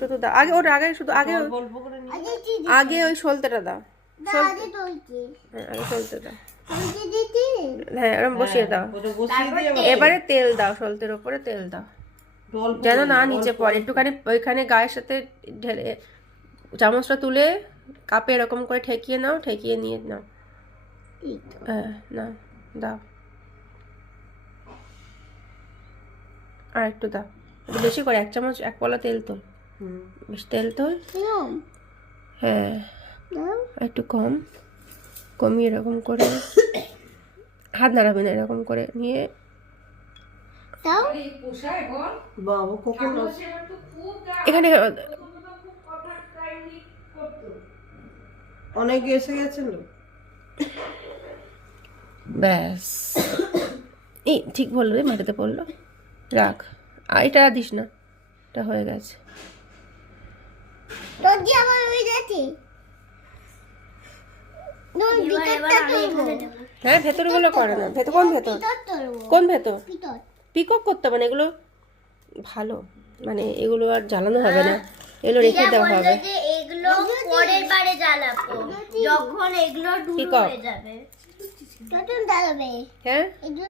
শুধু দাও আগে, ওর আগে শুধু আগে আগে ওই সলতেটা দাও। হ্যাঁ আগে সলতে দাও। হ্যাঁ এরকম বসিয়ে দাও। এবারে তেল দাও, সলতের ওপরে তেল দাও যেন না নিচে পড়ে। একটুখানি ওইখানে গায়ের সাথে ঢেলে চামচটা তুলে কাপে এরকম করে ঠেকিয়ে নাও, ঠেকিয়ে নিয়ে নাও। হ্যাঁ নাও, দাও আর একটু দাও, একটু বেশি করে, 1 চামচ 1 পলা তেল তোল, বেশ তেল তোল। হ্যাঁ একটু কম, কমিয়ে এরকম করে হাত নাড়াবে না, এরকম করে নিয়ে এখানে অনেক এসে গেছিল। ব্যাস এই ঠিক বলবে, মাটিতে পড়লো, রাখ। আর এটা দিস না, এটা হয়ে গেছে। হ্যাঁ ভেতর গুলো করে না, ভেতর কোন ভেতর, কোন ভেতর পিকক করতে হবে না, এগুলো ভালো, মানে এগুলো আর জ্বালানো হবে না, এগুলো রেখে দেওয়া হবে। এগুলো পরের বারে জ্বালাবো যখন এগুলো ডুবে যাবে তখন জ্বালাবে। হ্যাঁ